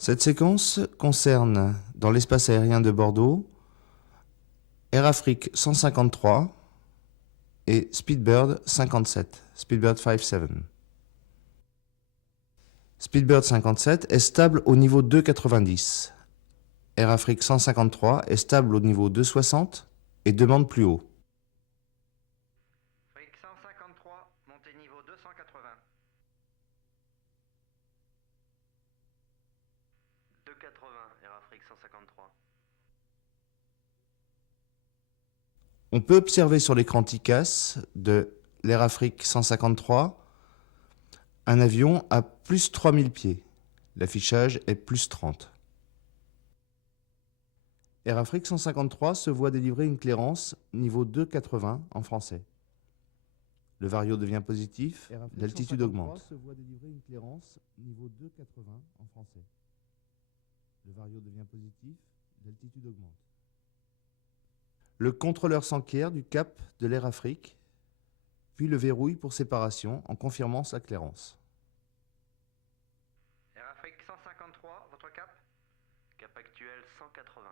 Cette séquence concerne, dans l'espace aérien de Bordeaux, Air Afrique 153 et Speedbird 57, Speedbird 57. Speedbird 57 est stable au niveau 2,90. Air Afrique 153 est stable au niveau 2,60 et demande plus haut. Afrique 153, montée niveau 280. 280, Air Afrique 153. On peut observer sur l'écran TICAS de l'Air Afrique 153 un avion à plus 3000 pieds. L'affichage est plus 30. Air Afrique 153 se voit délivrer une clairance niveau 2,80 en français. Le vario devient positif, l'altitude augmente. Se voit délivrer une clairance niveau 2,80 en français. Le vario devient positif, l'altitude augmente. Le contrôleur s'enquiert du cap de l'Air Afrique, puis le verrouille pour séparation en confirmant sa clairance. Air Afrique 153, votre cap? Cap actuel 180.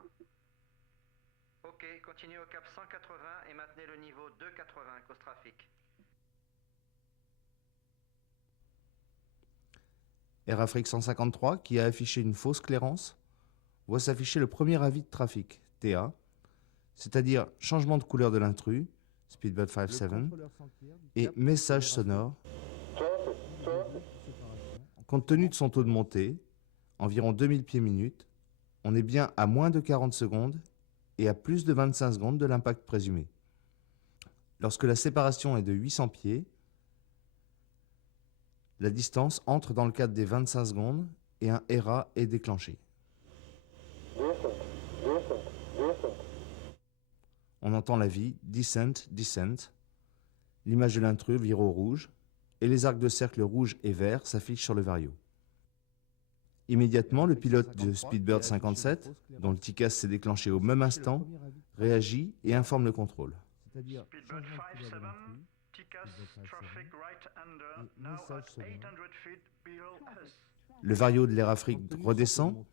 Ok, continuez au cap 180 et maintenez le niveau 280 cause trafic. Air Afrique 153, qui a affiché une fausse clairance, voit s'afficher le premier avis de trafic, TA, c'est-à-dire changement de couleur de l'intrus, Speedbird 57, et message sonore. Compte tenu de son taux de montée, environ 2000 pieds minute, on est bien à moins de 40 secondes et à plus de 25 secondes de l'impact présumé. Lorsque la séparation est de 800 pieds, la distance entre dans le cadre des 25 secondes et un ERA est déclenché. On entend l'avis Descent, Descent. L'image de l'intrus vire au rouge et les arcs de cercle rouge et vert s'affichent sur le vario. Immédiatement, le pilote de Speedbird 57, dont le TICAS s'est déclenché au même instant, réagit et informe le contrôle. Speedbird 57, TICAS traffic right under, now at 800 feet below us. Le vario de l'Air Afrique redescend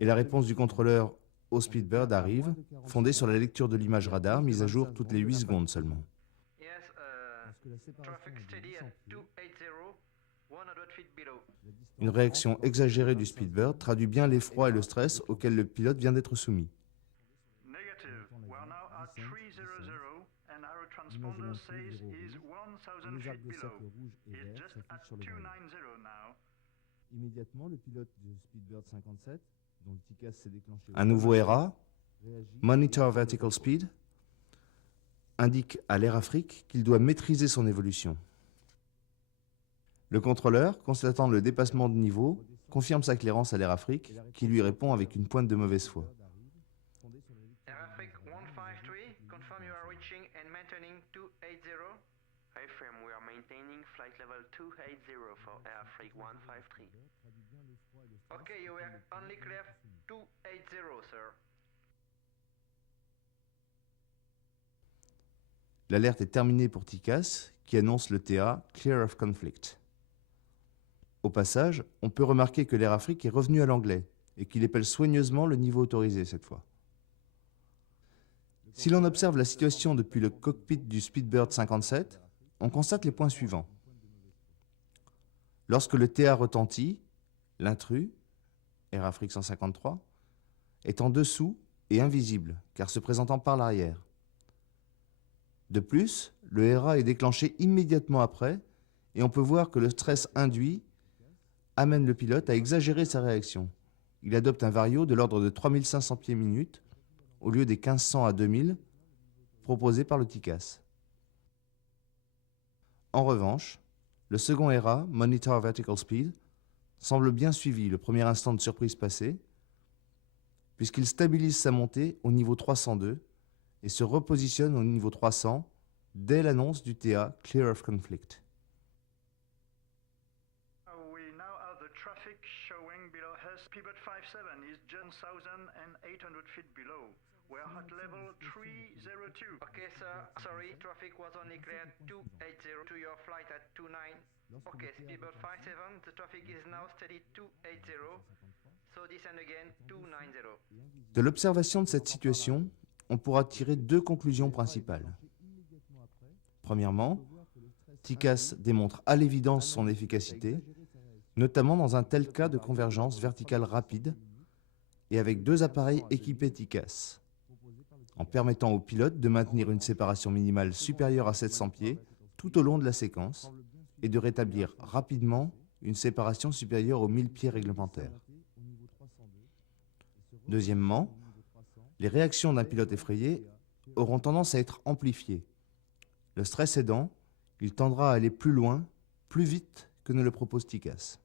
et la réponse du contrôleur au Speedbird arrive, fondée sur la lecture de l'image radar, mise à jour toutes les 8 secondes seulement. Yes, traffic steady at 280, 100 feet below. Une réaction exagérée du Speedbird traduit bien l'effroi et le stress auquel le pilote vient d'être soumis. Negative, we are now at 300 and our transponder says is 1000 feet below. It's just at 290 now. Immédiatement, le pilote de Speedbird 57, dont le TICAS s'est déclenché... Un nouveau ERA, Monitor Vertical Speed, indique à l'Air Afrique qu'il doit maîtriser son évolution. Le contrôleur, constatant le dépassement de niveau, confirme sa clairance à l'Air Afrique, qui lui répond avec une pointe de mauvaise foi. Air Afrique 153, confirm you are reaching and maintaining 280. Affirm, we are maintaining flight level 280 for Air Afrique 153. Okay, you were only clear 280, sir. L'alerte est terminée pour TICAS, qui annonce le TA Clear of Conflict. Au passage, on peut remarquer que l'Air Afrique est revenu à l'anglais et qu'il épelle soigneusement le niveau autorisé cette fois. Si l'on observe la situation depuis le cockpit du Speedbird 57, on constate les points suivants. Lorsque le TA retentit, l'intrus, Air Afrique 153, est en dessous et invisible, car se présentant par l'arrière. De plus, le ERA est déclenché immédiatement après et on peut voir que le stress induit amène le pilote à exagérer sa réaction. Il adopte un vario de l'ordre de 3500 pieds minute au lieu des 1500 à 2000 proposés par le TICAS. En revanche, le second ERA, Monitor Vertical Speed, semble bien suivi le premier instant de surprise passé, puisqu'il stabilise sa montée au niveau 302 et se repositionne au niveau 300 dès l'annonce du TA Clear of Conflict. We now have the traffic showing below us. Speedbird 57 is just 1,800 feet below. We are at level 302. Okay, sir. Sorry, traffic was only cleared 280 to your flight at 29. Okay, Speedbird 57, the traffic is now steady 280. So descend again 290. De l'observation de cette situation, on pourra tirer deux conclusions principales. Premièrement, TICAS démontre à l'évidence son efficacité, notamment dans un tel cas de convergence verticale rapide et avec deux appareils équipés TICAS, en permettant au pilote de maintenir une séparation minimale supérieure à 700 pieds tout au long de la séquence et de rétablir rapidement une séparation supérieure aux 1000 pieds réglementaires. Deuxièmement, les réactions d'un pilote effrayé auront tendance à être amplifiées. Le stress aidant, il tendra à aller plus loin, plus vite que ne le propose TICAS.